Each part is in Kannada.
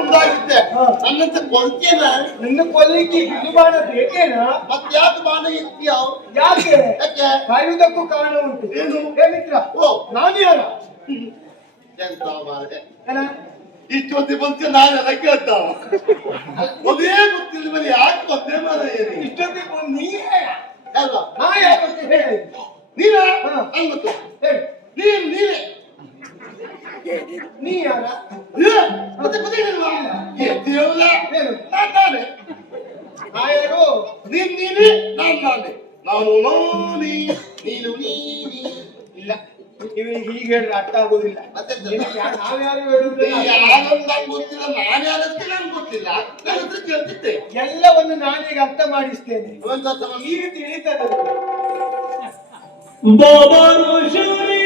ಮುಂದಾಗಿದ್ದೆ. ನನ್ನಂತ ಕೊಲ್ತೇನ? ನಿನ್ನ ಕೊಲ್ಲಿಕ್ಕೆ ಬಿಲ್ಲು ಬಾಣ ಬೇಕೇನಾ? ಮತ್ತೆ ಯಾಕೆ ಬಾಣ ಇರ್ತೀಯ? ಯಾಕೆ? ಯಾಕೆ? ಕಾಯುವುದಕ್ಕೂ ಕಾರಣ ಉಂಟು. ಏನು? ಹೇ ಮಿತ್ರ, ನಾನು ಯಾರ? ಎಂತ ಮಾರೆ ಏನ? ಇಷ್ಟೊತ್ತಿ ಬಂತು ನಾನೆಲ್ಲ ಕೇಳ್ತಾವ ಅದೇ ಗೊತ್ತಿಲ್ಲ ಮೇಲೆ ಯಾಕೆ ಬಂದೆ ಮಾರ? ಇಷ್ಟೊತ್ತಿಗೆ ಬಂದು ನೀನೇ ಅಲ್ವಾ? ನಾ ಯಾಕೆ ಹೇಳಿ ನೀನ ಅಲ್ವತ್ತು ಹೇಳಿ ನೀನೇ ನೀ ಯಾರ? ಮತ್ತೆ ಗೊತ್ತಿಲ್ವಾ? ದೇವಲ್ಲ ನಾನೇ ನಾಯರು ನೀನೇ ನಾನೇ ನಾನು ನಾನೇ ನೀನು ನೀನಿ. ಇಲ್ಲ, ಇವನಿಗೆ ಹೀಗೆ ಹೇಳಿದ್ರೆ ಅರ್ಥ ಆಗೋದಿಲ್ಲ. ಮತ್ತೆ ನಾವ್ಯಾರು ಹೇಳುದಿಲ್ಲ. ನಂಗೆ ಗೊತ್ತಿಲ್ಲ, ನಾನು ಯಾರಕ್ಕೆ ನಂಗೆ ಗೊತ್ತಿಲ್ಲ. ನನ್ನ ಹತ್ರ ಕೇಳ್ತಿದ್ದೆ. ಎಲ್ಲವನ್ನು ನಾನೀಗ ಅರ್ಥ ಮಾಡಿಸ್ತೇನೆ. ಈಗ ತಿಳಿತದೆ. ಬಾಬಾ ರೋಷರಿ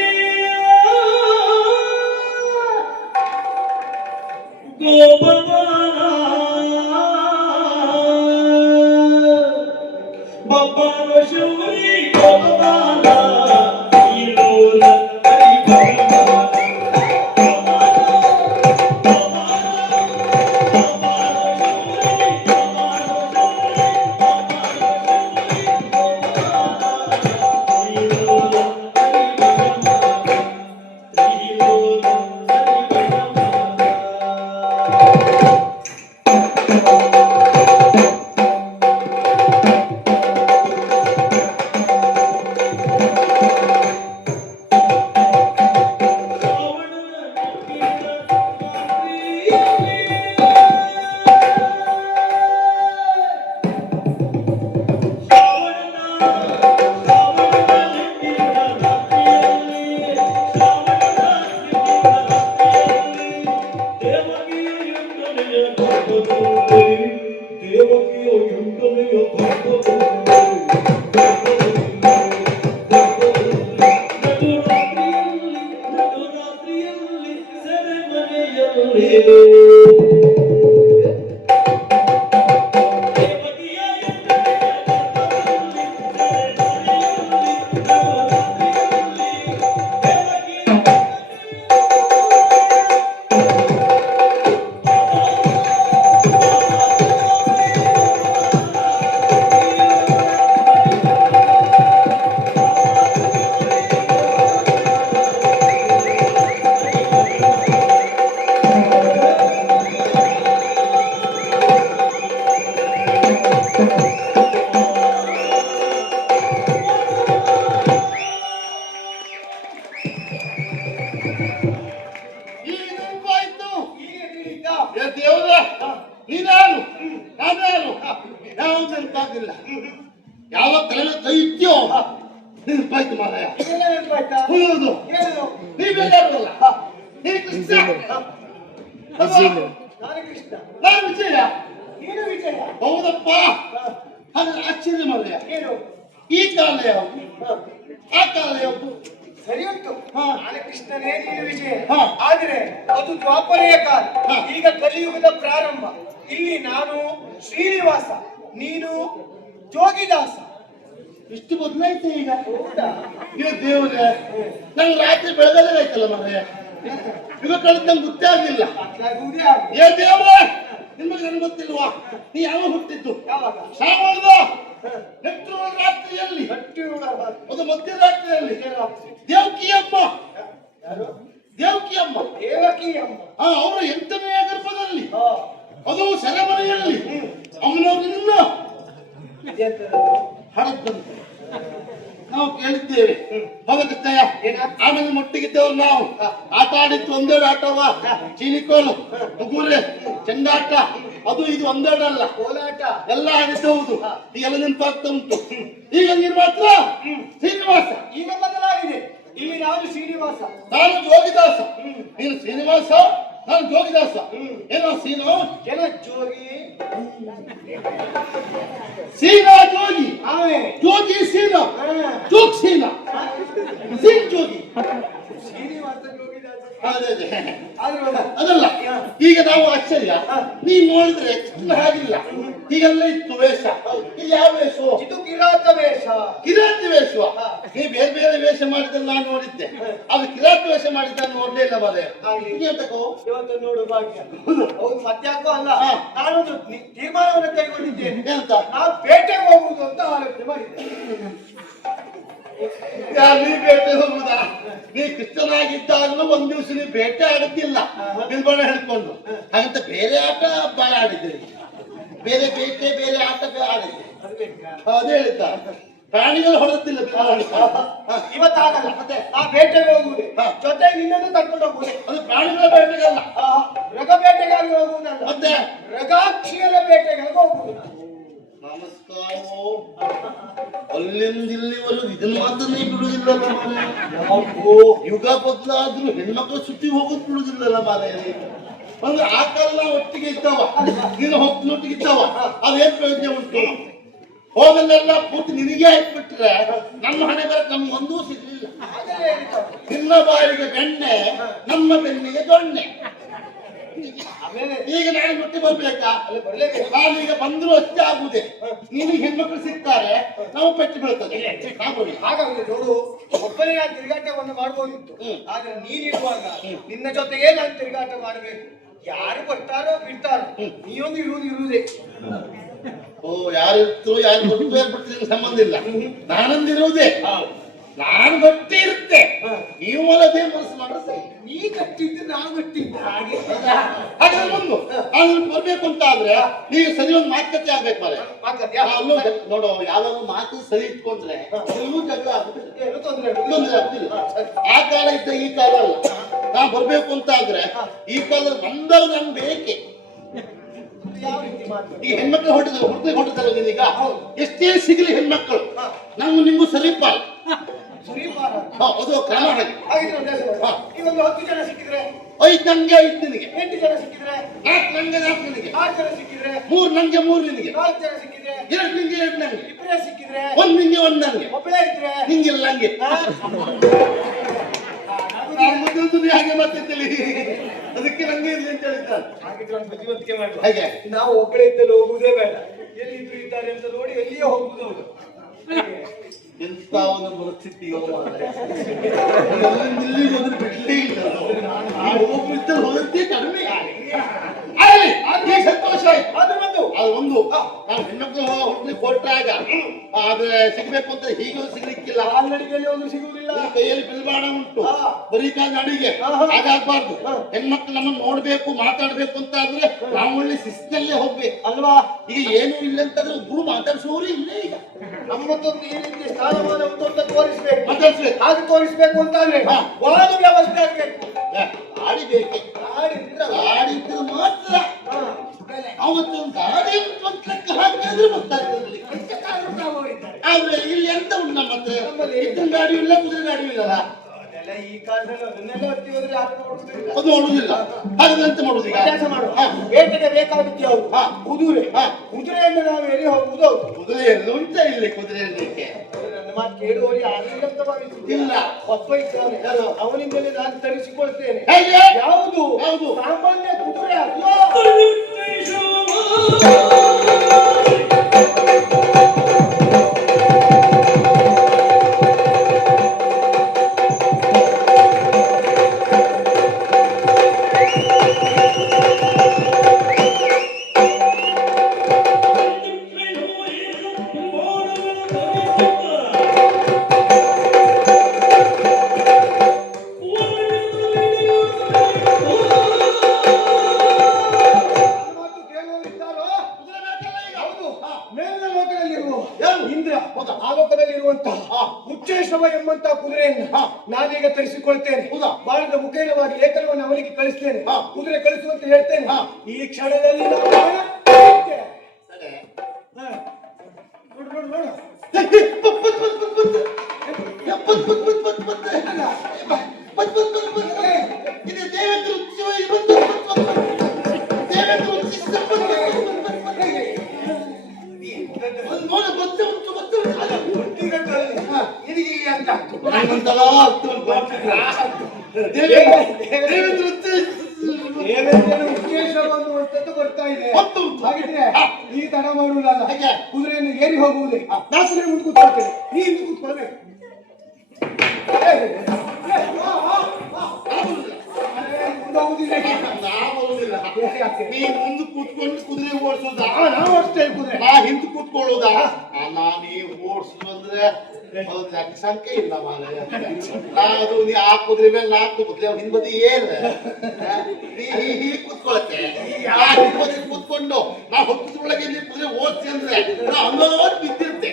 ಗೋಪಾಲ ಬಾಬಾ ರೋಷರಿ ಗೋಪಾಲ ಯಾವ ತಲೆ ಕೈ ಇತ್ಯೋ ನೆನಪಾಯ್ತು ಮಾರಾಯ. ಹೌದು, ನೀ ಬೇಕಾರಲ್ಲ. ನೀ ಕೃಷ್ಣ, ನಾನು ವಿಜಯ. ಹೌದಪ್ಪ, ಹಾಗಾದ್ರೆ ಆಶ್ಚರ್ಯ ಮಾರಾಯ. ಈ ಕಾಲ ಯಾವುದು, ಆ ಕಾಲ ಯಾವುದು? ಸರಿ ಉಂಟು, ಕೃಷ್ಣನೇ ನೀನು ವಿಜಯ. ಆದ್ರೆ ಅದು ದ್ವಾಪರೆಯ ಕಾಲ, ಈಗ ಕಲಿಯುಗದ ಪ್ರಾರಂಭ. ಇಲ್ಲಿ ನಾನು ಶ್ರೀನಿವಾಸ, ನೀನು ಜೋಗಿದಾಸ. ಇಷ್ಟು ಬದಲಾಯ್ತು ಈಗ. ಈಗ ದೇವ್ರೆ, ನಂಗೆ ರಾತ್ರಿ ಬೆಳಗಲೇ ಆಯ್ತಲ್ಲ ಮಾರಾಯ. ಈಗ ಕಳೆದ ನಂಗೆ ಗೊತ್ತೇ ಆಗ್ಲಿಲ್ಲ. ಏ ದೇವ್ರೆ, ನಿಮಗೆ ನನ್ಗೆ ಗೊತ್ತಿಲ್ವಾ? ನೀ ಯಾವಾಗ ಹುಟ್ಟಿದ್ದು? ಶ್ರಾವಣದ ರಾತ್ರಿಯಲ್ಲಿ, ಅದು ಮಧ್ಯರಾತ್ರಿಯಲ್ಲಿ ದೇವಕಿಯಮ್ಮ, ದೇವಕಿಯಮ್ಮ ಅವರ 8ನೇ ಗರ್ಭದಲ್ಲಿ, ಅದು ಸೆರೆಮನೆಯಲ್ಲಿ ಅವನವ್ರನ್ನ ಹಡದಂತೆ ನಾವು ಕೇಳಿದ್ದೇವೆ. ಹೌದ ಕೃಷ್ಣಯ್ಯ? ಆಮೇಲೆ ಮೊಟ್ಟಿಗಿದ್ದವ್ರು ನಾವು ಆಟ ಆಡಿದ್ದು ಒಂದೆರಡು ಆಟವ, ಚೀನಿಕೋಲು, ಬುಗುರೆ, ಚೆಂಡಾಟ, ಅದು ಇದು ಒಂದೆರಡಲ್ಲ, ಕೋಲಾಟ ಎಲ್ಲ ಆಡಿದ್ದವುದು. ಈಗೆಲ್ಲ ನೆನಪಾಗ್ತಾ ಉಂಟು. ಈಗ ನೀನು ಮಾತ್ರ ಶ್ರೀನಿವಾಸ. ಈಗ ಬದಲಾಗಿದೆ, ಇಲ್ಲಿ ನಾನು ಶ್ರೀನಿವಾಸ, ನಾನು ಜೋಗಿದಾಸ. ನೀನು ಶ್ರೀನಿವಾಸ, ನಾನು ಜೋಗಿದಾಸ. ಏನೋ ಸೀನು ಜನ ಜೋಗಿ, ಸೀನಾ ಜೋಗಿ, ಜೋಗಿ ಸೀನಾ, ಜೋಗ್ ಸೀನಾ, ಸೀನ್ ಜೋಗಿ, ಶ್ರೀನಿವಾಸ ಜೋಗಿದಾಸ. ಅದೇ ಅದೇ ಆದ್ರೂ ಒಂದು ಅದಲ್ಲ ಈಗ ನಾವು ಆಶ್ಚರ್ಯ ನೀನ್ ನೋಡಿದ್ರೆ ಚಿನ್ನ ಹಾಗಿಲ್ಲ ಈಗೆಲ್ಲ ಇತ್ತು ವೇಷ ಇಲ್ಲಿ ಯಾವ ವೇಷ ಇದು ಕಿರಾತ ವೇಷ. ಕಿರಾತಿ ವೇಷ ನೀ ಬೇರೆ ಬೇರೆ ವೇಷ ಮಾಡಿದ್ದಲ್ಲ ನಾನು ನೋಡಿದ್ದೆ ಅದು ಕಿರಾತಿ ವೇಷ ಮಾಡಿದ್ದ ನೋಡ್ಲೇ ಇಲ್ಲ ಮಾರೆ ಎಂತಕೋ ಇವತ್ತು ನೋಡು ಭಾಗ್ಯ. ಹೌದು ಮತ್ಯಾಕೋ ಅಲ್ಲ, ಹಾ. ನಾನೊಂದು ತೀರ್ಮಾನವನ್ನು ಕೈಗೊಂಡಿದ್ದೇನೆ. ಎಂತ ನಾವು ಪೇಟೆಗೆ ಹೋಗುವುದು ಅಂತ ಆಲೋಚನೆ ಮಾಡಿದ್ದೆ. ನೀ ಬೇಟೆ ಹೋಗುದಾ ನೀ ಕೃಷ್ಣನಾಗಿದ್ದಾಗಲೂ ಒಂದ್ ದಿವಸ ನೀ ಬೇಟೆ ಆಡುತ್ತಿಲ್ಲ ಬಿಲ್ಬಣ ಹೇಳ್ಕೊಂಡು ಹಾಗಂತ ಬೇರೆ ಆಟ ಬಾಳ ಆಡಿದ್ರಿ ಬೇರೆ ಬೇಟೆ ಬೇರೆ ಆಟ ಆಡಿದ್ರಿ ಅದು ಬೇಕಾ? ಅದೇ ಹೇಳಿದ್ದ ಪ್ರಾಣಿಗಳು ಹೊರತಿಲ್ಲ ಇವತ್ತಾಗಲ್ಲ, ಮತ್ತೆ ನಾ ಬೇಟೆಗೆ ಹೋಗುವುದೇ, ಜೊತೆ ನಿನ್ನನ್ನು ಕರ್ಕೊಂಡು ಹೋಗುವುದೇ. ಅದು ಪ್ರಾಣಿಗಳ ಬೇಟೆಗಲ್ಲ ಮೃಗ ಬೇಟೆಗಾಗಿ ಹೋಗುವುದಲ್ಲ, ಮತ್ತೆ ಮೃಗಾಕ್ಷಿಗಳ ಬೇಟೆಗಾಗಿ ಹೋಗುವುದು. ನಮಸ್ಕಾರವೋ ಅಲ್ಲಿಂದ ಇಲ್ಲಿವರೆಗೂ ಇದನ್ನ ಮಾತ್ರ ನೀ ಬಿಡುವುದಿಲ್ಲಲ್ಲ ಮಾರೆ ಯುಗ ಬದಲಾದ್ರೂ ಹೆಣ್ಮಕ್ಳು ಸುತ್ತಿ ಹೋಗೋದು ಬಿಡುವುದಿಲ್ಲಲ್ಲ ಮಾರೆ ಅಂದ್ರೆ ಆ ಕಾಲ ಒಟ್ಟಿಗೆ ಇದ್ದವ ನೀನು ಒಟ್ಟಿಗೆ ಇದ್ದವ ಅದೇನ್ ಪ್ರಯೋಜನ ಉಂಟು ಹೋದಲ್ಲೆಲ್ಲ ಪೂರ್ತಿ ನಿನಗೆ ಹಾಕ್ಬಿಟ್ರೆ ನಮ್ಮ ಹಣೆ ಬರಕ್ ನಮ್ಗೊಂದೂ ಸಿಗ್ಲಿಲ್ಲ ನಿನ್ನ ಬಾಯಿಗೆ ಬೆಣ್ಣೆ ನಮ್ಮ ಬೆನ್ನಿಗೆ ದೊಣ್ಣೆ ಈಗ ನಾನು ಬಿಟ್ಟು ಬರ್ಬೇಕಾ ನಾನೀಗ ಬಂದ್ರು ಅಷ್ಟೇ ಆಗುದೇ ನಿನಗೆ ಹೆಣ್ಮಕ್ಳು ಸಿಗ್ತಾರೆ ನಾವು ಪೆಟ್ಟು ಬೀಳ್ತದೆ ಹಾಗಾಗಿ ನೋಡು, ಒಬ್ಬನೇ ನಾನು ತಿರುಗಾಟವನ್ನು ಮಾಡಬಹುದಿತ್ತು, ಆದ್ರೆ ನೀನಿರುವಾಗ ನಿನ್ನ ಜೊತೆಗೆ ನಾನು ತಿರುಗಾಟ ಮಾಡಬೇಕು. ಯಾರು ಬರ್ತಾರೋ ಬಿಡ್ತಾರೋ, ನೀಯೊಂದು ಇರುವುದೇ. ಓ ಯಾರಿರ್ತೋ ಯಾರು ಗೊತ್ತು ಏರ್ಬಿಡ್ತೀನಿ ಸಂಬಂಧ ಇಲ್ಲ ನಾನಂದಿರುವುದೇ ನಾನು ಗಟ್ಟಿ ಇರುತ್ತೆ ನೀವು ಅದೇ ಮನಸ್ಸು ಮಾಡ್ರೆ ಸರಿ. ನೀ ಗಟ್ಟಿದ್ದು ನಾನು ಗಟ್ಟಿದ್ದ ಹಾಗೆ ಹಾಗೆ ಮುಂದು ನಾನು ಬರ್ಬೇಕು ಅಂತ ಆದ್ರೆ ನೀವು ಸರಿ ಒಂದು ಮಾತುಕತೆ ಆಗ್ಬೇಕು ಮಾರೆ ಮಾತಾಡ್ತೀಯಾ? ನೋಡು ಯಾವಾಗ ಮಾತು ಸರಿ ಇಟ್ಕೊಂಡ್ರೆ ಎಲ್ಲೂ ಜಗಳ ಆಗುದಿಲ್ಲ ಏನು ತೊಂದ್ರೆ ಇಲ್ಲ. ತೊಂದ್ರೆ ಆಗುದಿಲ್ಲ ಆ ಕಾಲ ಇದ್ದ ಈ ಕಾಲ ಅಲ್ಲ ನಾ ಬರ್ಬೇಕು ಅಂತ ಆದ್ರೆ ಈ ಕಾಲದಲ್ಲಿ ಬಂದರೂ ನನ್ ಬೇಕೆ ಯಾವ ರೀತಿ ಮಾತು? ಈ ಹೆಣ್ಮಕ್ಳು ಹೊಟ್ಟದಲ್ಲ ನೀನೀಗ ಎಷ್ಟೇ ಸಿಗಲಿ ಹೆಣ್ಮಕ್ಳು ನಂಗೂ ನಿಂಗೂ ಸರಿಪಾಲ್ ಸುರೀಪಾರ ಅದು ಕ್ರಮ ಹಾಗೆ ಹಾಗಿದ್ರೆ ಒಂದು ಕೆಲಸ ಮಾಡು. ಈಗ ಒಂದು 10 ಜನ ಸಿಕ್ಕಿದ್ರೆ, 5 ನಂಗೆ 5 ನಿನಗೆ 8 ಜನ ಸಿಕ್ಕಿದ್ರೆ, 4 ನಂಗೆ 4 ನಿನಗೆ 6 ಜನ ಸಿಕ್ಕಿದ್ರೆ, 3 ನಂಗೆ 3 ನಿನಗೆ 4 ಜನ ಸಿಕ್ಕಿದ್ರೆ, 2 ನಿಂಗೆ 2 ನಂಗೆ ಇಬ್ಬರೇ ಸಿಕ್ಕಿದ್ರೆ, 1 ನಿಂಗೆ 1 ನಂಗೆ ಒಬ್ಬಳೇ ಇದ್ರೆ, ನಿಂಗಿಲ್ಲ ನಂಗೆ ಮೊದಲು ಹಾಗೆ ಮಾತಿದ್ದಲ್ಲಿ ಅದಕ್ಕೆ ನಂಗೆ ಇರ್ಲಿ ಅಂತ ಹೇಳಿದ್ದಾರೆ ಹಾಗಿದ್ರೆ ಒಂದು ಬುದ್ಧಿವಂತಿಕೆ ಮಾಡುವ. ಹಾಗೆ ನಾವು ಒಬ್ಬಳೇ ಇದ್ದಲ್ಲಿ ಹೋಗುವುದೇ ಬೇಡ, ಎಲ್ಲಿ ಇಬ್ರು ಇದ್ದಾರೆ ಅಂತ ನೋಡಿ ಎಲ್ಲಿಯೇ ಹೋಗುವುದು ಹೌದು. ಎಂತ ಒಂದು ಪರಿಸ್ಥಿತಿಯೋ ಇಲ್ಲಿ ಮೊದಲು ಬಿಡ್ಲೇ ಇಲ್ಲ ಒಬ್ಬರಿದ್ದಲ್ಲಿ ಹೋದಂತೆ ಕಡಿಮೆ ಸಂತೋಷ ಆಯ್ತು ಅದು ಬಂದು ಅದು ಒಂದು ನಾವು ಹೆಣ್ಮಕ್ಳು ಹುಡ್ಲಿಕ್ಕೆ ಕೊಟ್ಟಾಗ ಆದ್ರೆ ಸಿಗ್ಬೇಕು ಅಂತ ಹೀಗೂ ಸಿಗ್ಲಿಕ್ಕಿಲ್ಲ ಕಾಲ್ನಡಿಗೆಯಲ್ಲಿ ಒಂದು ಸಿಗುವುದಿಲ್ಲ. ಈ ಕೈಯಲ್ಲಿ ಬಿಲ್ಬಾಣ ಉಂಟು ಬರೀ ಕಾಲ ಅಡಿಗೆ ಹಾಗಾಗ್ಬಾರ್ದು ಹೆಣ್ಮಕ್ಳು ನಮ್ಮನ್ನು ನೋಡ್ಬೇಕು ಮಾತಾಡ್ಬೇಕು ಅಂತ ಆದ್ರೆ ನಾವು ಒಳ್ಳೆ ಶಿಸ್ತಲ್ಲೇ ಹೋಗ್ಬೇಕು ಅಲ್ವಾ? ಈಗ ಏನು ಇಲ್ಲ ಅಂತಂದ್ರೆ ಒಬ್ರು ಮಾತಾಡ್ಸೋರು ಇಲ್ಲೇ ಈಗ ನಮ್ಮತ್ತೊಂದು ಈ ರೀತಿ ಸ್ಥಾನಮಾನ ಉಂಟು ಅಂತ ತೋರಿಸ್ಬೇಕು. ಮಾತಾಡ್ಸ್ಬೇಕು ಹಾಗೆ ತೋರಿಸ್ಬೇಕು ಅಂತ ಆದ್ರೆ ಒಂದು ವ್ಯವಸ್ಥೆ ಆಗ್ಬೇಕು. ಗಾಡಿ ಬೇಕೆ ಆಡಿದ್ರೆ ಗಾಡಿ ಇದ್ರೆ ಮಾತ್ರ ಅವತ್ತು ಗಾಡಿ ಅಂತ ಲೆಕ್ಕ ಹಾಕಿದ್ರೆ ಗೊತ್ತಾಗ್ತದೆ ಆದ್ರೆ ಇಲ್ಲಿ ಎಂತ ಉಂಟು ನಮ್ಮ ಹತ್ರ ಇದ್ದ ಗಾಡಿ ಇಲ್ಲ ಕುದುರೆ ಗಾಡಿ ಇಲ್ಲಲ್ಲ ಅದೆಲ್ಲ ಈ ಕಾಲದಲ್ಲಿ ಅದನ್ನೆಲ್ಲ ಹೊತ್ತಿ ಹೋದ್ರೆ ಯಾರು ನೋಡುವುದಿಲ್ಲ. ಅದು ನೋಡುದಿಲ್ಲ ಹಾಗಾದ್ರೆ ಎಂತ ಮಾಡುದು ಈಗ ಕೆಲಸ ಮಾಡು. ಬೇಟೆಗೆ ಬೇಕಾದದ್ದು ಯಾವುದು? ಕುದುರೆ. ಕುದುರೆಯನ್ನು ನಾವು ಎಲ್ಲಿ ಹೋಗುವುದು ಹೌದು. ಕುದುರೆ ಎಲ್ಲ ಉಂಟ ಇಲ್ಲಿ ಕುದುರೆ ಇರ್ಲಿಕ್ಕೆ ನನ್ನ ಮಾತು ಕೇಳುವಲ್ಲಿ ಆಗಲಿಲ್ಲ ಅಂತ ಭಾವಿಸುವುದಿಲ್ಲ. ಇಲ್ಲ ಒಬ್ಬ ಇದ್ದಾನೆ, ಅವನಿಂದಲೇ ನಾನು ತರಿಸಿಕೊಳ್ತೇನೆ. ಹೇಗೆ ಯಾವುದು? ಯಾವುದು? ಸಾಮಾನ್ಯ ಕುದುರೆ ಅಲ್ಲ. ನಾನೀಗ ತರಿಸಿಕೊಳ್ತೇನೆ. ಬಾಣದ ಮುಖೇನವಾಗಿ ಲೇಖನವನ್ನು ಅವನಿಗೆ ಕಳಿಸ್ತೇನೆ. ಕುದುರೆ ಕಳಿಸುವಂತ ಹೇಳ್ತೇನೆ. ಈ ಕ್ಷಣದಲ್ಲಿ ನೋಡು ನೋಡು ನೋಡು ನೀವಿದ್ರೆ ಏನೆಂದೇನು ಉದ್ದೇಶ ಒಂದು ಬರ್ತಾ ಇದೆ. ಗೊತ್ತು. ಹಾಗಿದ್ರೆ ಈ ತಡ ಮಾಡುವುದಲ್ಲ, ಹೇಗೆ? ಕುದುರೆಯನ್ನು ಏರಿ ಹೋಗುವುದೇ. ನಾನು ಕುದುರೆ ಮುಂದೆ ಕೂತ್ಕೊಳ್ತೇನೆ, ನೀ ಹಿಂದೆ ಕೂತ್ಕೊಳ್ಬೇಕು. ಮುಂದೆ ಹೋಗುದಿಲ್ಲ. ನಾವು ಬರುವುದಿಲ್ಲ. ಯಾಕೆ? ನೀ ಮುಂದೆ ಕೂತ್ಕೊಂಡು ಕುದುರೆ ಓಡಿಸೋದಾ? ನಾವು ಓಡಿಸ್ತೇವೆ ಕುದುರೆ. ನಾ ಹಿಂದೆ ಕೂತ್ಕೊಳ್ಳೋದಾ? ನೀ ಓಡಿಸೋದು ಅಂದ್ರೆ ಹೌದು, ಯಾಕೆ ಸಂಖ್ಯೆ ಇಲ್ಲ ಮಾರಾಯ. ಅದು ನೀ ಆ ಕುದುರೆ ಮೇಲೆ ನಾ ಕೂತ್ಲೆ ಹಿಂಬದಿ ಏನ್ ನೀ ಹೀಗೆ ಕೂತ್ಕೊಳಕ್ಕೆ ಆ ಹಿಂಬದಿ ಕೂತ್ಕೊಂಡು ನಾ ಹೊತ್ತೊಳಗೆ ನೀ ಕುದುರೆ ಓಡಿಸಿ ಅಂದ್ರೆ ನಾ ಅನ್ನೋದು ಬಿದ್ದಿರ್ತೆ.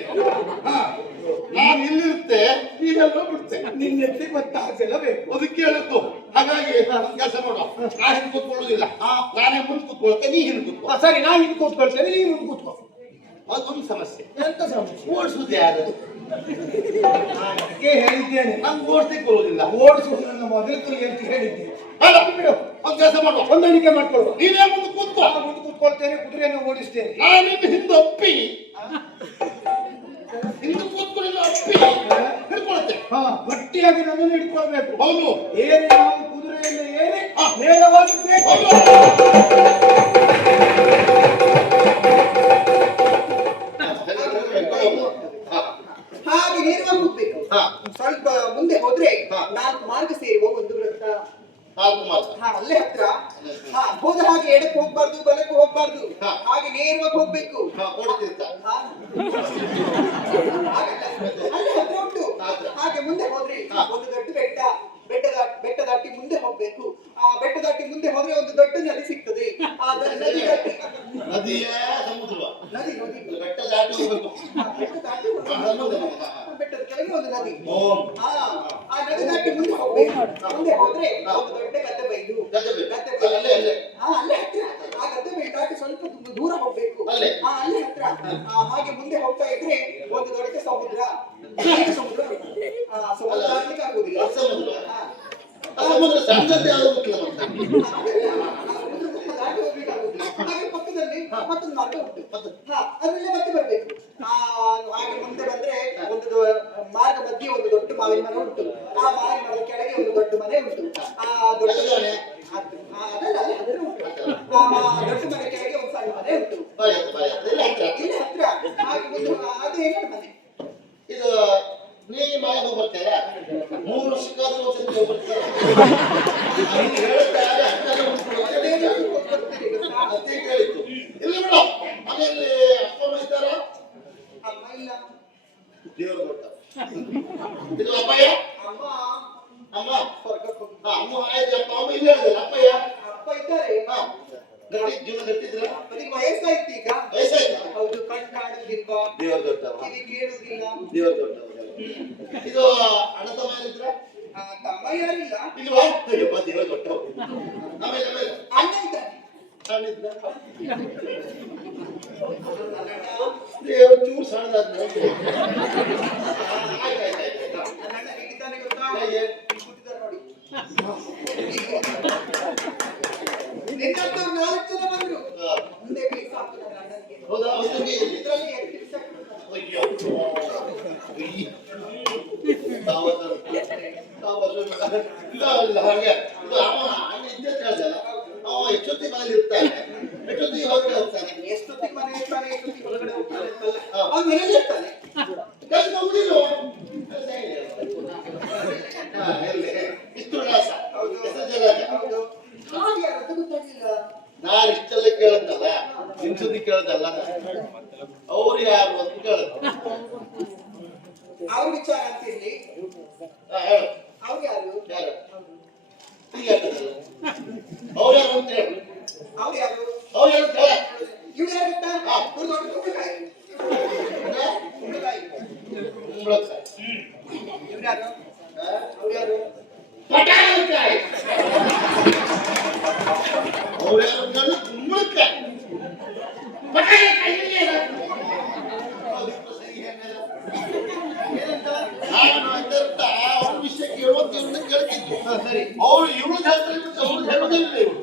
ನಾನು ಇಲ್ಲಿರುತ್ತೆ, ಈಗೆಲ್ಲೋ ಬಿಡ್ತೆ. ನಿನ್ನೆತ್ತಿ ಮತ್ತೆ ಹಾಗೆಲ್ಲ ಬೇಕು. ಅದಕ್ಕೆ ಹೇಳಿದ್ದು. ಹಾಗಾಗಿ ಕೆಲಸ ಮಾಡುವ, ನಾ ಹಿಂದೆ ಕೂತ್ಕೊಳ್ಳೋದಿಲ್ಲ, ನಾನೇ ಮುಂದೆ ಕೂತ್ಕೊಳಕ್ಕೆ, ನೀ ಹಿಂದೆ ಕೂತ್ಕೊ. ಸರಿ, ನಾ ಹಿಂದೆ ಕೂತ್ಕೊಳ್ತೇನೆ, ನೀ ಮುಂದೆ ಕೂತ್ಕೊ. ಅದೊಂದು ಸಮಸ್ಯೆ. ಎಂತ ಸಮಸ್ಯೆ? ಓಡಿಸುದು ಯಾರು? ಅದಕ್ಕೆ ಹೇಳಿದ್ದೇನೆ, ನಂಗೆ ಓಡಿಸ್ಲಿಕ್ಕೆ ಬರುವುದಿಲ್ಲ. ಓಡಿಸುವುದು ನನ್ನ ಮೊದಲು ಅಂತ ಹೇಳಿದ್ದೇನೆ. ಅಲ್ಲ, ಬಿಡು, ಒಂದು ಕೆಲಸ ಮಾಡುವ, ಹೊಂದಾಣಿಕೆ ಮಾಡ್ಕೊಳ್ಳುವ. ನೀನೇ ಮುಂದೆ ಕೂತ್ಕೊ, ನಾನು ಮುಂದೆ ಕೂತ್ಕೊಳ್ತೇನೆ, ಕುದುರೆಯನ್ನು ಓಡಿಸ್ತೇನೆ. ನಾನು ನಿನ್ನ ಹಿಂದೆ ಅಪ್ಪಿ ಹಿಂದೆ ಕೂತ್ಕೊಂಡು ಅಪ್ಪಿ ಹಿಡ್ಕೊಳ್ತೆ. ಗಟ್ಟಿಯಾಗಿ ನನ್ನನ್ನು ಹಿಡ್ಕೊಳ್ಬೇಕು. ಹೌದು, ಏರಿ ನಾವು ಕುದುರೆಯನ್ನು ಏರಿ ನೇರವಾಗಿ ಬೇಕು. ಹಾಗೆ ನೇರವಾಗಿ ಹೋಗ್ಬೇಕು. ಸ್ವಲ್ಪ ಮುಂದೆ ಹೋದ್ರೆ 4 ಮಾರ್ಗ ಸೇರುವ ಒಂದು ವೃತ್ತ. ಅಲ್ಲೇ ಹತ್ರ. ಹೋದ ಹಾಗೆ ಎಡಕ್ಕೆ ಹೋಗ್ಬಾರ್ದು, ಬಲಕ್ಕೆ ಹೋಗ್ಬಾರ್ದು, ಹಾಗೆ ನೇರವಾಗಿ ಹೋಗ್ಬೇಕು. ಹಾಗಲ್ಲ, ಅಲ್ಲೇ ಹತ್ರ ಉಂಟು. ಹಾಗೆ ಮುಂದೆ ಹೋದ್ರೆ ಒಂದು ದೊಡ್ಡ ಬೆಟ್ಟ ದಾಟಿ ಮುಂದೆ ಹೋಗ್ಬೇಕು. ಆ ಬೆಟ್ಟ ದಾಟಿ ಮುಂದೆ ಹೋದ್ರೆ ಒಂದು ದೊಡ್ಡ ನದಿ ಸಿಗ್ತದೆ. ಆ ನದಿ ದಾಟಿ ನದಿಯ ಸಮುದ್ರ, ನದಿ ಬೆಟ್ಟ ದಾಟಿ ಹೋಗ್ಬೇಕು. ಬೆಟ್ಟ ದಾಟಿ ಬೆಟ್ಟದ ಕೆಳಗೆ ಒಂದು ನದಿ. ಓಂ. ಆ ನದಿ ದಾಟಿ ಮುಂದೆ ಹೋಗ್ಬೇಕು. ಮುಂದೆ ಹೋದ್ರೆ ಒಂದು ದೊಡ್ಡ ಗದ್ದೆ ಬೈಲು. ಅಲ್ಲೇ ಅಲ್ಲೇ ಹತ್ರ. ಆ ಗದ್ದೆ ಬೈಲು ದಾಟಿ ಸ್ವಲ್ಪ ದೂರ ಹೋಗ್ಬೇಕು. ಅಲ್ಲೇ ಹತ್ರ. ಹಾಗೆ ಮುಂದೆ ಹೋಗ್ತಾ ಇದ್ರೆ ಒಂದು ದೊಡ್ಡ ಸಮುದ್ರ. ಸಮುದ್ರ ದಾಟ್ಲಿಕ್ಕೆ ಆಗುದಿಲ್ಲ. ಸಮುದ್ರ ಸಣ್ಣದೇ ಆಗೋದಿಲ್ಲ. ದಾಟಿ ಹೋಗ್ಬೇಕಾಗುದಿಲ್ಲ. ಹಾಗೆ ಪಕ್ಕದಲ್ಲಿ ಮತ್ತೊಂದು ಮಾರ್ಗ ಉಂಟು. ಅದರಲ್ಲೇ ಮತ್ತೆ ಬರ್ಬೇಕು. ಹಾಗೆ ಮುಂದೆ ಬಂದ್ರೆ ಒಂದು ಮಾರ್ಗ ಮಧ್ಯೆ ಒಂದು ದೊಡ್ಡ ಮಾವಿನ ಮರ ಉಂಟು. ಆ ಮಾವಿನ ಮರದ ಕೆಳಗೆ ಒಂದು ದೊಡ್ಡ ಮನೆ ಉಂಟು. ಆ ದೊಡ್ಡ ಮನೆ ಅದಲ್ಲ, ಅದರ ಉಂಟು. ಆ ದೊಡ್ಡ ಮನೆ ಕೆಳಗೆ ಒಂದು ಸಣ್ಣ ಮನೆ ಉಂಟು. ಇಲ್ಲಿ ಹತ್ರ. ಹಾಗೆ ಮುಂದೆ ಅದು ಏನು ಮನೆ. ಇದು ನೀ ಮನೆ ಹೋಗ್ಬರ್ತೀರ, 3 ವರ್ಷಕ್ಕಾದ್ರೂ ಹೋಗ್ಬರ್ತೀರ. ಅದೇ ಕೇಳಿತ್ತು. ಇಲ್ಲಿ ಬಿಡು, ಮನೆಯಲ್ಲಿ ಅಪ್ಪ ಅಮ್ಮ ಇದ್ದಾರ? ಅಮ್ಮ ಇಲ್ಲ. ದೇವರು ಕೊಟ್ಟ. ಇದು ಅಪ್ಪಯ್ಯ? ಅಮ್ಮ ಅಮ್ಮ ಸ್ವರ್ಗಕ್ಕೆ ಹೋಗಿದ್ರು. ಅಮ್ಮ ಆಯ್ತು, ಅಪ್ಪ ಅಮ್ಮ ಇಲ್ಲ ಹೇಳಿದ್ರು. ಅಪ್ಪಯ್ಯ? ಅಪ್ಪ ಇದ್ದಾರೆ. ಜೀವನ ಗಟ್ಟಿದ್ರ? ಅವರಿಗೆ ವಯಸ್ಸಾಯ್ತು ಈಗ. ವಯಸ್ಸಾಯ್ತಾ? ಹೌದು, ಕಣ್ ಕಾಣುದಿಲ್ವಾ, ದೇವರು ದೊಡ್ಡವ, ಕಿವಿ ಕೇಳುದಿಲ್ಲ. ದೇವರು ದೊಡ್ಡವ. ಇದು ಅಣ್ಣ ತಮ್ಮ ಯಾರಿದ್ರ? ತಮ್ಮ ಯಾರಿಲ್ಲ. ಇಲ್ವಾ? ಅಯ್ಯಪ್ಪ, ದೇವರು ದೊಡ್ಡವ. ಆಮೇಲೆ ಅಣ್ಣ ಇದ್ದಾನೆ. ಅಣ್ಣ ಇದ್ರ? ದೇವರು ಚೂರು ಸಣ್ಣದಾದ. ಆಯ್ತಾಯ್ತಾಯ್ತು. ನನ್ನ ಅಣ್ಣ ಹೇಗಿದ್ದಾನೆ ಗೊತ್ತಾ? ಹೇಗೆ? ಇಲ್ಲಿ ಕೂತಿದ್ದಾರೆ ನೋಡಿ. ನಿನ್ನಂತವ್ರು 4 ಜನ ಬಂದ್ರು. ಮುಂದೆ ಬೇಕು ಆಗ್ತದೆ ನನ್ನ ಅಣ್ಣನಿಗೆ. ಹೌದಾ? ಹೌದು. ಇದ್ರಲ್ಲಿ 2 ದಿವಸ ಅಯ್ಯೋ, ಇಲ್ಲ ಹಾಗೆ. ಇದು ಅಣ್ಣ ಇದ್ದೇ ಕೇಳ್ದಲ್ಲ, ಅವ ಎಷ್ಟೊತ್ತಿಗೆ ಮನೇಲಿ ಇರ್ತಾನೆ, ಎಷ್ಟೊತ್ತಿಗೆ ಹೊರಗಡೆ ಹೋಗ್ತಾನೆ. ಎಷ್ಟೊತ್ತಿಗೆ ಮನೆ ಇರ್ತಾನೆ, ಎಷ್ಟೊತ್ತಿಗೆ ಹೊರಗಡೆ ಹೋಗ್ತಾನೆ ಅಂತಲ್ಲ. ಅವ್ನು ಮನೇಲಿ ಇರ್ತಾನೆ. ಕೆಲಸ ಮುಗಿದು ಇಷ್ಟು ರಾಸ. ಹೌದು. ಹೆಸರು ಜಲಾಜ. ಹೌದು. ಹಾಗೆ ಯಾರಂತ ಗೊತ್ತಾಗ್ಲಿಲ್ಲ. ನಾನು ಇಷ್ಟೆಲ್ಲ ಕೇಳದ್ದಲ್ಲ, ನಿನ್ ಸುದ್ದಿ ಕೇಳದಲ್ಲ, ಅವ್ರು ಯಾರು ಅಂತ ಕೇಳದ್ದು. ಅವ್ರ ವಿಚಾರ ಅಂತಿರ್ಲಿ. ಹೇಳು. ಅವ್ರು ಯಾರು? ಯಾರು? ಈಗ ಹೇಳ್ತದಲ್ಲ. ಅವ್ರು ಯಾರು ಅಂತ ಹೇಳು. ಅವ್ರು ಯಾರು? ಅವ್ರು ಯಾರು ಅಂತ ಹೇಳ. ಇವ್ರು ಯಾರು ಗೊತ್ತಾ? ಇವ್ರು ದೊಡ್ಡ ಕುಂಬಳಕಾಯಿ. ಕುಂಬಳಕಾಯಿ. ಕುಂಬಳಕಾಯಿ. ಇವ್ರು ಯಾರು? ಅವ್ರು ಯಾರು? ಪಟಾಕಾಯಿ. ಅವ್ರು ಯಾರು ಅಂತ ಹೇಳು. ಕುಂಬಳಕಾಯಿ. ಪಟಾಕಾಯಿ ಏನು? ಅದಕ್ಕೆ ಸರಿ ಏನಿಲ್ಲ. ಏನಂತ? ನಾನು ಅದರ್ಥ ಅವ್ರ ವಿಷಯ ಕೇಳೋದು ಇವ್ರನ್ನ ಕೇಳ್ತಿದ್ದೆ. ಸರಿ. ಅವ್ರು ಇವ್ರು ಹೇಳ್ತಾರೆ, ಅವ್ರು ಹೇಳೋದಿಲ್ಲ. ಇವ್ರು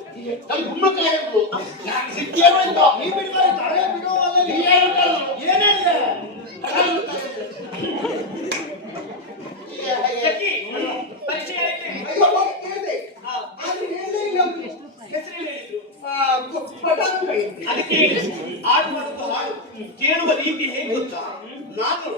ನಮ್ಗೆ ಕುಂಬಳಕಾಯಿ ಹೇಳಿದ್ರು. ನಾನು ಸಿಕ್ಕೇನೋ ನೀ ಬಿಡುವ ತಲೆ ಬಿಡುವ ಅಲ್ಲಿ ಏನಿಲ್ಲ. ಅಯ್ಯೋ, ಹೋಗಿ ಕೇಳಿದೆ. ಆಗ ಅದಕ್ಕೆ ಹೇಳಿ, ಹಾಡು ಮಾಡುತ್ತ ಹಾಡು ಕೇಳುವ ರೀತಿ ಹೇಗೆ ಗೊತ್ತಾ? ನಾನು